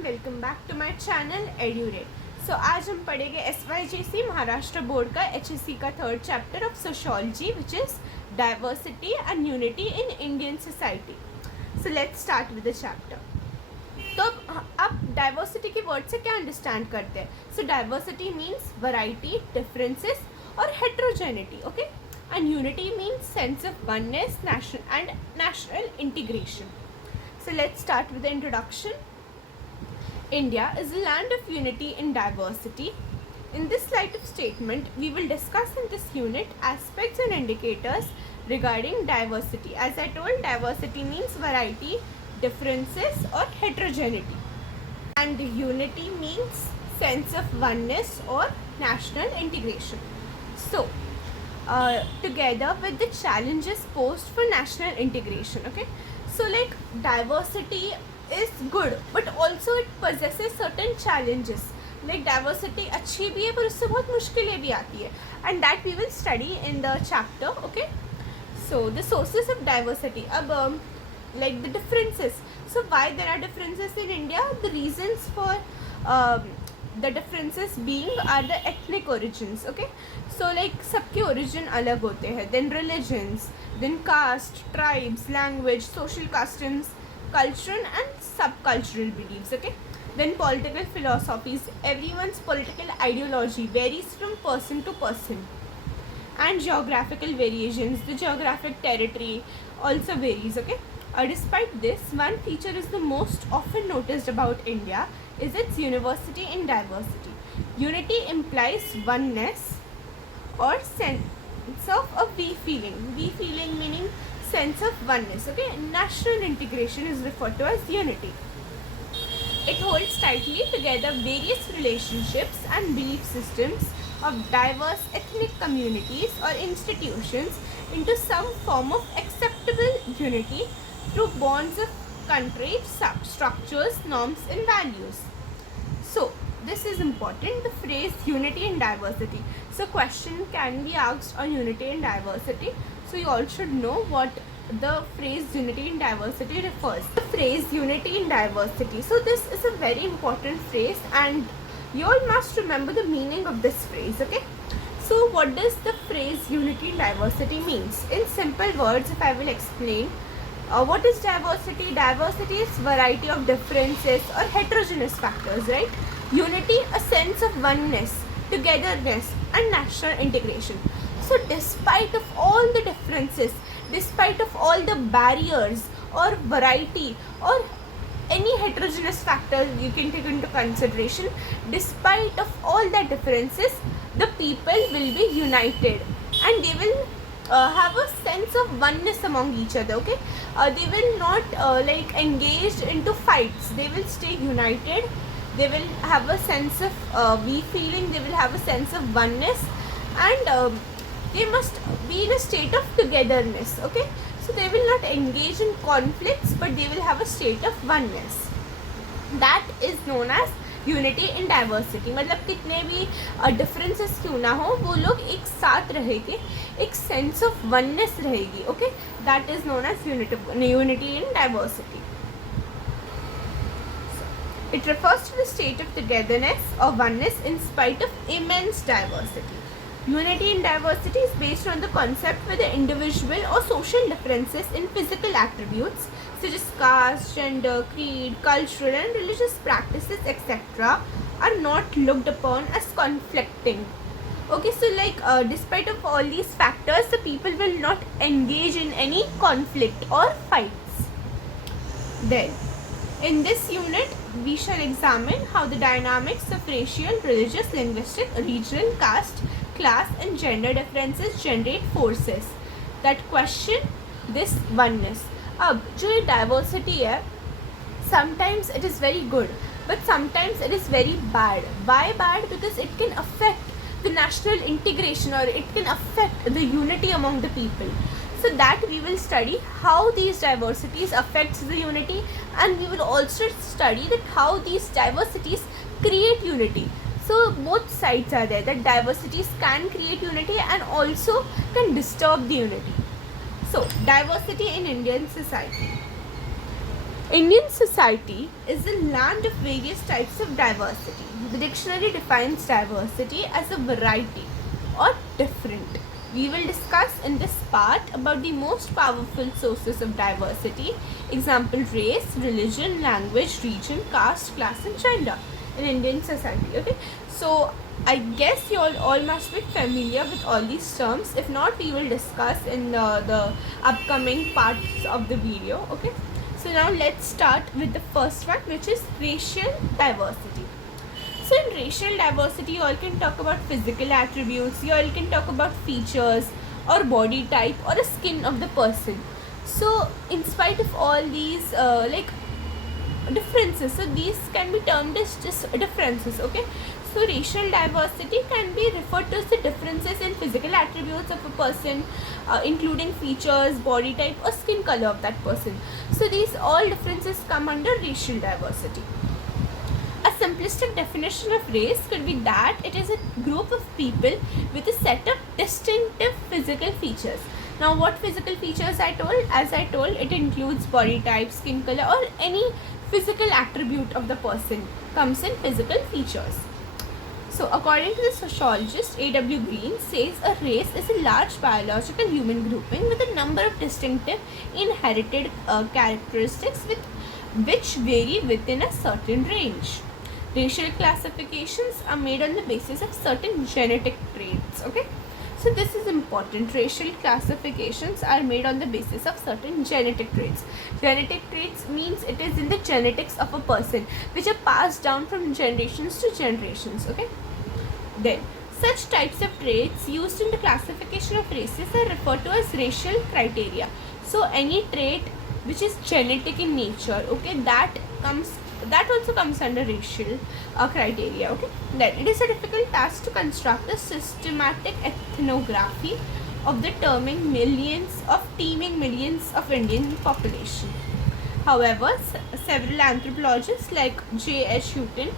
Everyone, welcome back to my channel Edurate. So आज हम पढ़ेंगे SYJC महाराष्ट्र बोर्ड का HSC का third chapter of sociology which is diversity and unity in Indian society. So let's start with the chapter. तो अब diversity के word से क्या अंडरस्टैंड करते हैं? सो डाइवर्सिटी मीन्स वैरायटी, डिफरेंसेस और heterogeneity, okay, and unity means sense of oneness and national integration. So let's start with the introduction. India is a land of unity in diversity. In this light of statement, we will discuss in this unit aspects and indicators regarding diversity. As I told, diversity means variety, differences or heterogeneity. And unity means sense of oneness or national integration. So, together with the challenges posed for national integration, okay? So like diversity is good but also it possesses certain challenges. Like diversity अच्छी भी है पर उससे बहुत मुश्किलें भी आती है, and that we will study in the chapter, okay? So the sources of diversity. अब like the differences. So why there are differences in India? The reasons for the differences being are the ethnic origins, okay? So like सबके origin अलग होते हैं, then religions, then caste, tribes, language, social customs, cultural and subcultural beliefs, okay? Then political philosophies. Everyone's political ideology varies from person to person. And geographical variations. The geographic territory also varies, okay? Despite this, one feature is the most often noticed about India is its university in diversity. Unity implies oneness or sense of a we feeling. We feeling meaning sense of oneness, okay? National integration is referred to as unity. It holds tightly together various relationships and belief systems of diverse ethnic communities or institutions into some form of acceptable unity through bonds of country, structures, norms and values. So this is important, the phrase unity and diversity. So question can be asked on unity and diversity. So you all should know what the phrase unity and diversity refers. The phrase unity and diversity. So this is a very important phrase and you all must remember the meaning of this phrase, okay? So what does the phrase unity and diversity means? In simple words, if I will explain, what is diversity? Diversity is variety of differences or heterogeneous factors, right? Unity, a sense of oneness, togetherness and national integration. So despite of all the differences, despite of all the barriers or variety or any heterogeneous factors you can take into consideration, despite of all the differences, the people will be united and they will have a sense of oneness among each other, okay? They will not like engaged into fights. They will stay united. They will have a sense of we feeling. They will have a sense of oneness, and they must be in a state of togetherness, okay? So they will not engage in conflicts, but they will have a state of oneness. That is known as unity in diversity. मतलब कितने भी differences क्यों ना हो, वो लोग एक साथ रहेंगे, एक सेंस ऑफ वननेस रहेगी, okay? That is known as unity in diversity. It refers to the state of togetherness or oneness in spite of immense diversity. Unity in diversity is based on the concept where the individual or social differences in physical attributes such as caste, gender, creed, cultural and religious practices, etc. are not looked upon as conflicting. Okay, so like despite of all these factors, the people will not engage in any conflict or fights. Then, in this unit, we shall examine how the dynamics of racial, religious, linguistic, regional, caste, class and gender differences generate forces that question this oneness. अब जो ये diversity है, sometimes it is very good but sometimes it is very bad. Why bad? Because it can affect the national integration or it can affect the unity among the people. So that we will study how these diversities affects the unity, and we will also study that how these diversities create unity. So both sides are there, that diversities can create unity and also can disturb the unity. So diversity in Indian society. Indian society is a land of various types of diversity. The dictionary defines diversity as a variety or different. We will discuss in this part about the most powerful sources of diversity. Example: race, religion, language, region, caste, class and gender in Indian society. Okay, so I guess you all must be familiar with all these terms. If not, we will discuss in the upcoming parts of the video. Okay, so now let's start with the first one, which is racial diversity. So in racial diversity, you all can talk about physical attributes, you all can talk about features or body type or a skin of the person. So in spite of all these differences, so these can be termed as just differences. Okay, so racial diversity can be referred to as the differences in physical attributes of a person, including features, body type or skin color of that person. So these all differences come under racial diversity. A simplistic definition of race could be that it is a group of people with a set of distinctive physical features. Now what physical features as I told, it includes body type, skin color or any physical attribute of the person comes in physical features. So according to the sociologist A.W. Green, says a race is a large biological human grouping with a number of distinctive inherited characteristics which vary within a certain range. Racial classifications are made on the basis of certain genetic traits. Okay, so this is important. Racial classifications are made on the basis of certain genetic traits. Genetic traits means it is in the genetics of a person which are passed down from generations to generations. Okay, then such types of traits used in the classification of races are referred to as racial criteria. So any trait which is genetic in nature, okay, that also comes under racial criteria. Okay, then it is a difficult task to construct a systematic ethnography of the teeming millions of Indian population. However, several anthropologists like J.H. Hutton,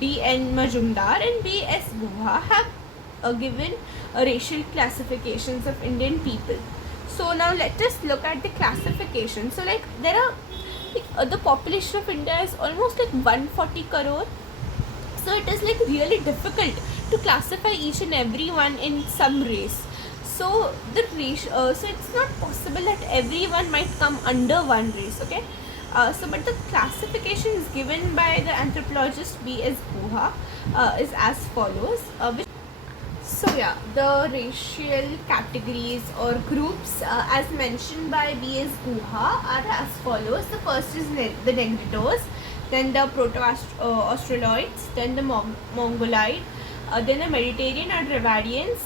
D.N. Majumdar and B.S. Guha have given racial classifications of Indian people. So now let us look at the classification. So there are the population of India is almost 140 crore. So it is really difficult to classify each and every one in some race. So the race, so it's not possible that everyone might come under one race. Okay, but the classification is given by the anthropologist B.S. Guha is as follows. So yeah, the racial categories or groups as mentioned by B.S. Guha are as follows. The first is the Negritos, then the Proto-Australoids, then the Mongoloid, then the Mediterranean or Dravidians,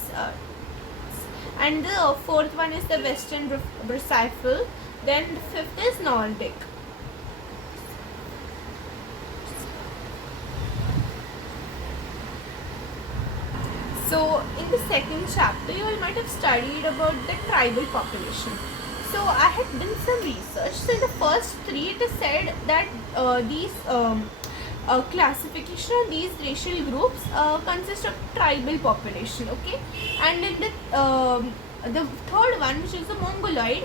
and the fourth one is the Western Brachycephal, then the fifth is Nordic. So in the second chapter, you all might have studied about the tribal population. So I had done some research. So in the first three, it is said that these classification of these racial groups consist of tribal population. Okay, and in the third one, which is the Mongoloid,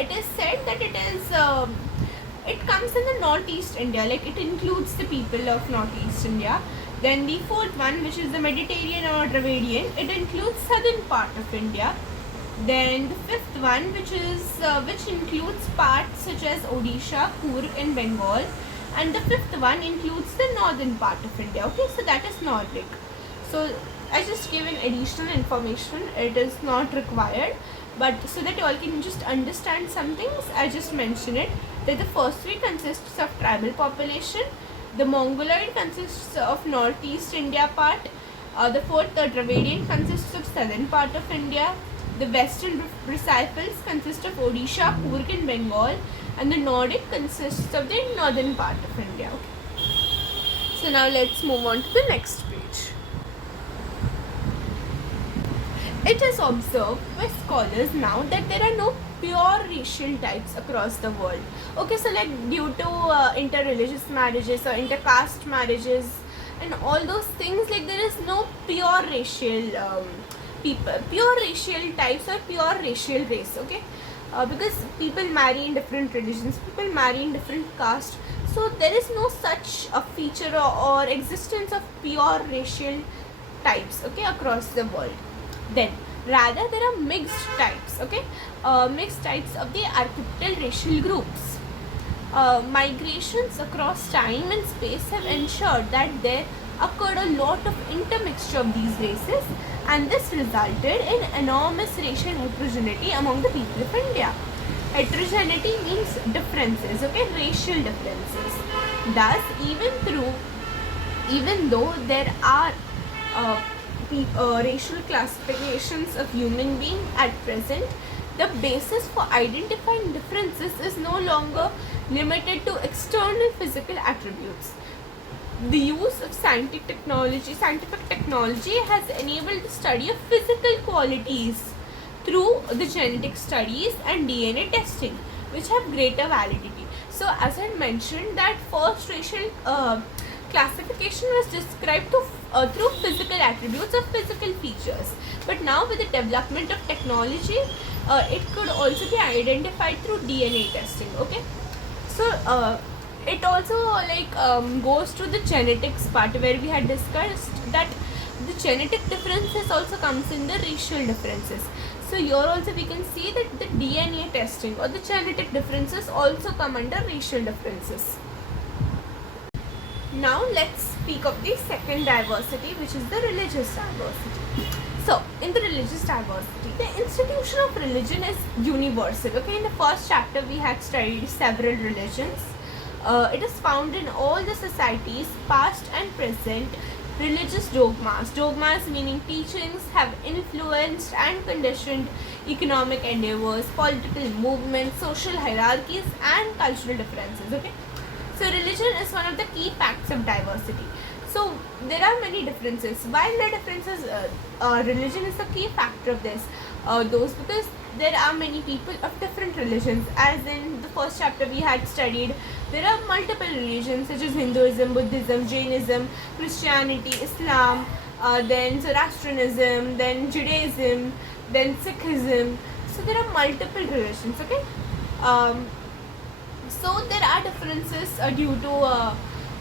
it is said that it comes in the northeast India, it includes the people of northeast India. Then the fourth one, which is the Mediterranean or Dravidian, it includes southern part of India. Then the fifth one, which includes parts such as Odisha, Coorg and Bengal. And the fifth one includes the northern part of India. Okay, so that is Nordic. So I just gave an additional information. It is not required, but so that you all can just understand some things, I just mention it. That the first three consists of tribal population. The Mongoloid consists of northeast India part. The fourth, the Dravidian, consists of southern part of India. The Western Brachycephals consist of Odisha, Coorg and Bengal. And the Nordic consists of the northern part of India. Okay. So now let's move on to the next page. It is observed by scholars now that there are no pure racial types across the world. Okay, so due to interreligious marriages or intercaste marriages and all those things, there is no pure racial pure racial types or pure racial race. Okay, because people marry in different religions, people marry in different castes, so there is no such a feature or existence of pure racial types, okay, across the world. Then rather there are mixed types, okay, mixed types of the archetypal racial groups. Migrations across time and space have ensured that there occurred a lot of intermixture of these races, and this resulted in enormous racial heterogeneity among the people of India. Heterogeneity means differences, okay, racial differences. Thus, even though there are racial classifications of human beings at present, the basis for identifying differences is no longer limited to external physical attributes. The use of scientific technology has enabled the study of physical qualities through the genetic studies and DNA testing, which have greater validity. So as I mentioned, that first racial classification was described through physical attributes or physical features, but now with the development of technology, it could also be identified through DNA testing, okay. So it also goes to the genetics part, where we had discussed that the genetic differences also comes in the racial differences. So here also we can see that the DNA testing or the genetic differences also come under racial differences. Now let's speak of the second diversity, which is the religious diversity. So in the religious diversity, the institution of religion is universal, okay. In the first chapter we had studied several religions. It is found in all the societies, past and present. Religious dogmas meaning teachings, have influenced and conditioned economic endeavors, political movements, social hierarchies and cultural differences, okay. So religion is one of the key facts of diversity. So there are many differences. While the differences, religion is the key factor of this, because there are many people of different religions. As in the first chapter we had studied, there are multiple religions such as Hinduism, Buddhism, Jainism, Christianity, Islam, then Zoroastrianism, then Judaism, then Sikhism. So there are multiple religions, okay. So there are differences due to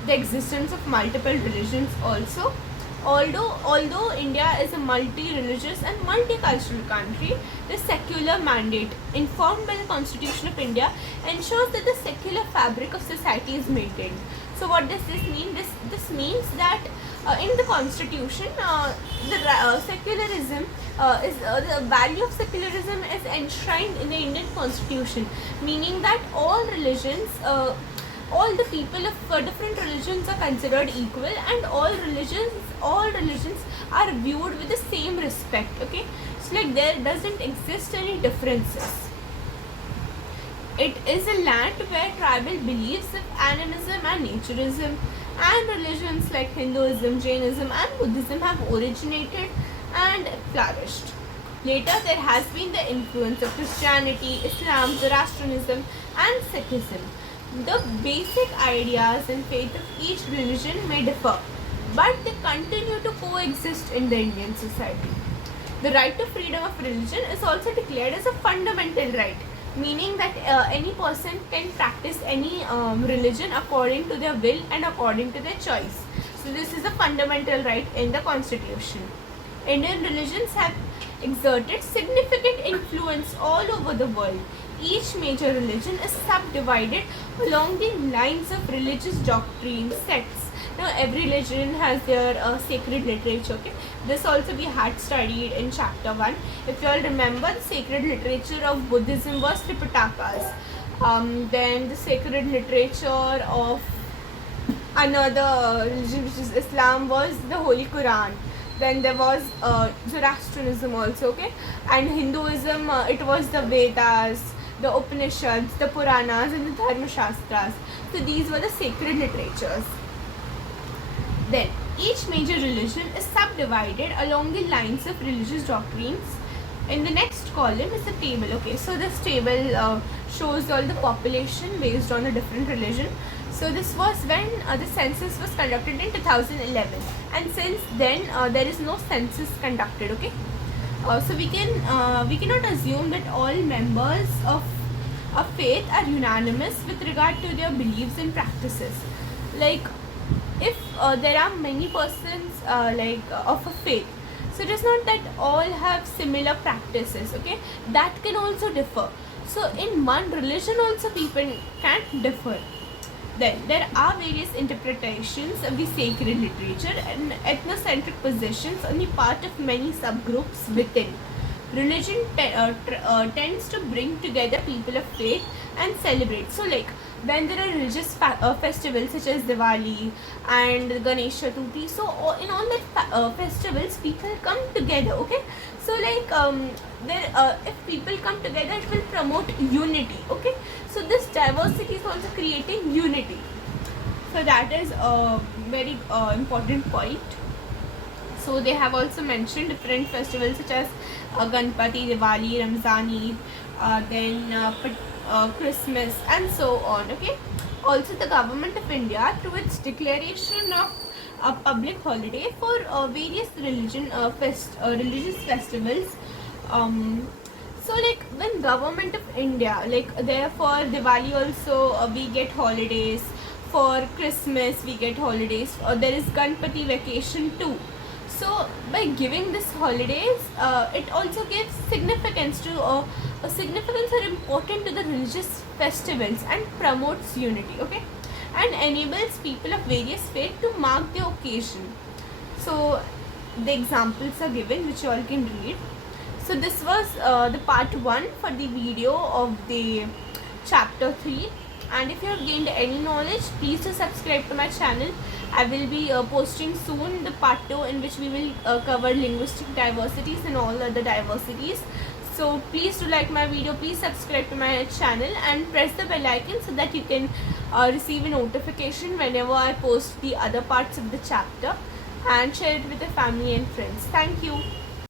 the existence of multiple religions also. Although India is a multi-religious and multicultural country, the secular mandate informed by the Constitution of India ensures that the secular fabric of society is maintained. So what does this mean? This means that in the Constitution, the secularism is the value of secularism is enshrined in the Indian Constitution, meaning that all religions, all the people of different religions are considered equal, and all religions are viewed with the same respect, okay. So like there doesn't exist any differences. It is a land where tribal beliefs of animism and naturism and religions like Hinduism, Jainism and Buddhism have originated and flourished. Later there has been the influence of Christianity, Islam, Zoroastrianism and Sikhism. The basic ideas and faith of each religion may differ, but they continue to coexist in the Indian society. The right to freedom of religion is also declared as a fundamental right, meaning that any person can practice any religion according to their will and according to their choice. So this is a fundamental right in the Constitution. Indian religions have exerted significant influence all over the world. Each major religion is subdivided along the lines of religious doctrine, sects. Now every religion has their sacred literature, okay. This also we had studied in chapter 1. If you all remember, the sacred literature of Buddhism was Tripitakas. Then the sacred literature of another religion, which is Islam, was the Holy Quran. Then there was Zoroastrianism also, okay. And Hinduism, it was the Vedas, the Upanishads, the Puranas and the Dharma Shastras. So these were the sacred literatures. Then each major religion is subdivided along the lines of religious doctrines. In the next column is a table, okay. So this table shows all the population based on the different religion. So this was when the census was conducted in 2011, and since then there is no census conducted, okay. So we cannot assume that all members of a faith are unanimous with regard to their beliefs and practices. Like if there are many persons of a faith, so it is not that all have similar practices. Okay, that can also differ. So in one religion also people can differ. Then there are various interpretations of the sacred literature and ethnocentric positions on the part of many subgroups within. Religion tends to bring together people of faith and celebrate. So like when there are religious festivals such as Diwali and Ganesh Chaturthi, so in all that festivals people come together. Okay, so like if people come together, it will promote unity. Okay, so this diversity is also creating unity. So that is a very important point. So they have also mentioned different festivals such as Ganpati, Diwali, Ramzan, Eid, then Christmas and so on. Okay. Also the government of India, through its declaration of a public holiday for various religious festivals. So like when government of India, like therefore Diwali also we get holidays, for Christmas we get holidays, there is Ganpati vacation too. So by giving this holidays, it also gives significance to a significance or important to the religious festivals and promotes unity. Okay, and enables people of various faith to mark the occasion. So the examples are given which you all can read. So this was the part 1 for the video of the chapter 3. And if you have gained any knowledge, please do subscribe to my channel. I will be posting soon the part 2 in which we will cover linguistic diversities and all other diversities. So please do like my video, please subscribe to my channel and press the bell icon so that you can receive a notification whenever I post the other parts of the chapter, and share it with your family and friends. Thank you.